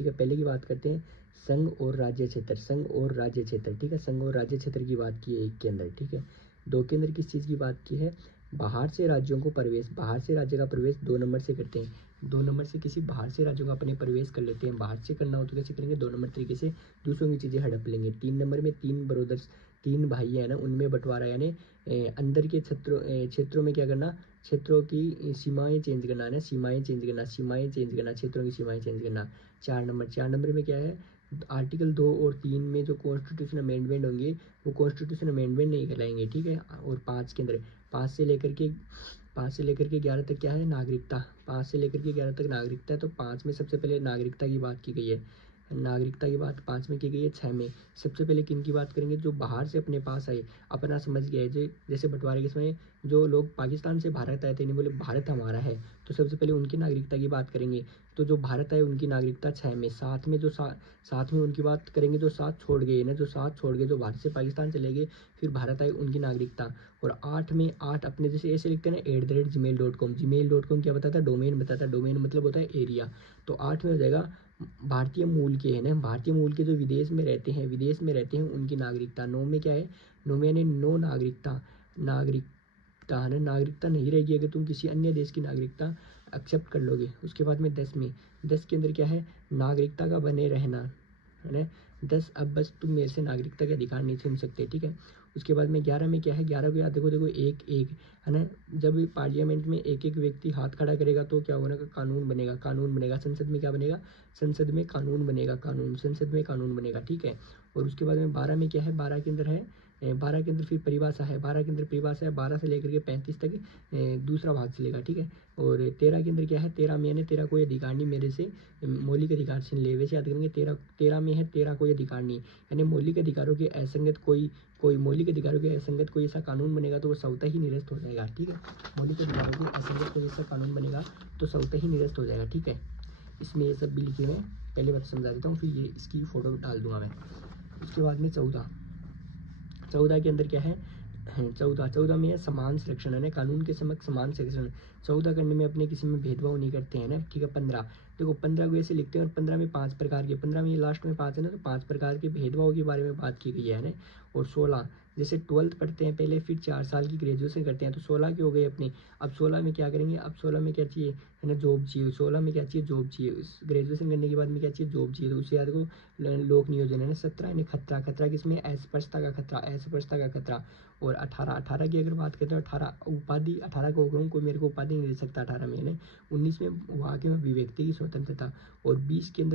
ठीक है। पहले की बात करते हैं संघ और राज्य क्षेत्र, संघ और राज्य क्षेत्र, ठीक है। संघ और राज्य क्षेत्र की बात की है एक के अंदर, ठीक है। दो के अंदर किस चीज़ की बात की है, बाहर से राज्यों को प्रवेश, बाहर से राज्य का प्रवेश 2 नंबर से करते हैं। 2 नंबर से किसी बाहर से राज्यों का अपने प्रवेश कर लेते हैं। बाहर से करना हो तो कैसे करेंगे, 2 नंबर तरीके से दूसरों की चीज़ें हड़प लेंगे। 3 नंबर में 3 ब्रदर्स, 3 भाई है ना, उनमें बंटवारा, यानी अंदर के क्षेत्रों में क्या करना, क्षेत्रों की सीमाएं चेंज करना है ना, सीमाएं चेंज करना, सीमाएं चेंज करना, क्षेत्रों की सीमाएं चेंज करना। 4 नंबर में क्या है, आर्टिकल 2 और 3 में जो कॉन्स्टिट्यूशन अमेंडमेंट होंगे वो कॉन्स्टिट्यूशन अमेंडमेंट नहीं कहलाएंगे, ठीक है। और 5 के अंदर 5 से लेकर के 11 तक क्या है, नागरिकता। 5 से लेकर के 11 तक नागरिकता है, तो 5 में सबसे पहले नागरिकता की बात की गई है। नागरिकता की बात 5 में की गई है। 6 में सबसे पहले किन की बात करेंगे, जो बाहर से अपने पास आए, अपना समझ गए, जैसे बंटवारे के समय जो लोग पाकिस्तान से भारत आए थे, नहीं बोले भारत हमारा है, तो सबसे पहले उनकी नागरिकता की बात करेंगे। तो जो भारत आए उनकी नागरिकता 6 में। 7 में जो साथ में उनकी बात करेंगे, जो साथ छोड़ गए ना, जो साथ छोड़ गए, जो भारत से पाकिस्तान चले गए फिर भारत आए, उनकी नागरिकता। और 8 में 8 अपने जैसे ऐसे लिखते हैं ना, @gmail.com, gmail.com क्या बताता है, डोमेन बताता है। डोमेन मतलब होता है एरिया। तो 8 में हो जाएगा भारतीय मूल के है ना, भारतीय मूल के जो विदेश में रहते हैं उनकी नागरिकता। 9 में क्या है, 9 में यानी नो नागरिकता, नागरिकता है ना, नागरिकता नहीं रहेगी अगर तुम किसी अन्य देश की नागरिकता एक्सेप्ट कर लोगे। उसके बाद में 10 में, 10 के अंदर क्या है, नागरिकता का बने रहना है ना। 10 अब बस तुम मेरे से नागरिकता के अधिकार नहीं छीन सकते, ठीक है। उसके बाद में 11 में क्या है, 11 को याद देखो एक एक है ना, जब पार्लियामेंट में एक एक व्यक्ति हाथ खड़ा करेगा तो क्या होगा, कानून बनेगा, कानून बनेगा। संसद में क्या बनेगा, संसद में कानून बनेगा, कानून, संसद में कानून बनेगा, ठीक है। और उसके बाद में 12 में क्या है, 12 के अंदर है, 12 के अंदर फिर परिभाषा है, 12 के अंदर परिभाषा है, 12 से लेकर के 35 तक दूसरा भाग चलेगा, ठीक है। और 13 के अंदर क्या है, 13 में यानी 13 कोई अधिकार नहीं मेरे से मौलिक अधिकार छीन ले, वैसे याद करेंगे। 13 में है, 13 कोई अधिकार नहीं, यानी मौलिक अधिकारों के असंगत कोई मौलिक अधिकारों के असंगत कोई ऐसा कानून बनेगा तो वो स्वतः ही निरस्त हो जाएगा, ठीक है। मौलिक अधिकारों के असंगत कोई ऐसा कानून बनेगा तो स्वतः ही निरस्त हो जाएगा, ठीक है। इसमें ये सब भी लिखे हुए हैं, पहले बात समझा देता हूँ, फिर ये इसकी फोटो डाल दूंगा मैं। उसके बाद में 14 के अंदर क्या है, 14 में है समान संरक्षण है ना, कानून के समक्ष समान संरक्षण। 14 करने में अपने किसी में भेदभाव नहीं करते हैं ना, ठीक है। 15 देखो, 15 को ऐसे लिखते हैं, और 15 में 5 प्रकार के, 15 में ये लास्ट में 5 है ना, तो 5 प्रकार के भेदभाव के बारे में बात की गई है ना। और 16 जैसे 12th पढ़ते हैं पहले, फिर 4 साल की ग्रेजुएशन करते हैं, तो 16 के हो गए अपने। अब 16 में क्या करेंगे, अब 16 में क्या चाहिए है ना, जॉब चाहिए। 16 में क्या चाहिए, जॉब चाहिए। ग्रेजुएशन करने के बाद में क्या चाहिए, जॉब चाहिए। तो उसे याद को लोक नियोजन है ना। 17 यानी खतरा, खतरा किसमें, अस्पष्टता का खतरा, अस्पष्टता का खतरा। और 18 की अगर बात करें तो 18 उपाधि, 18 को कहूँ कोई मेरे को उपाधि नहीं दे सकता 18 में, 19 में वहाँ के अभिव्यक्ति की स्वतंत्रता। और 20 के अंदर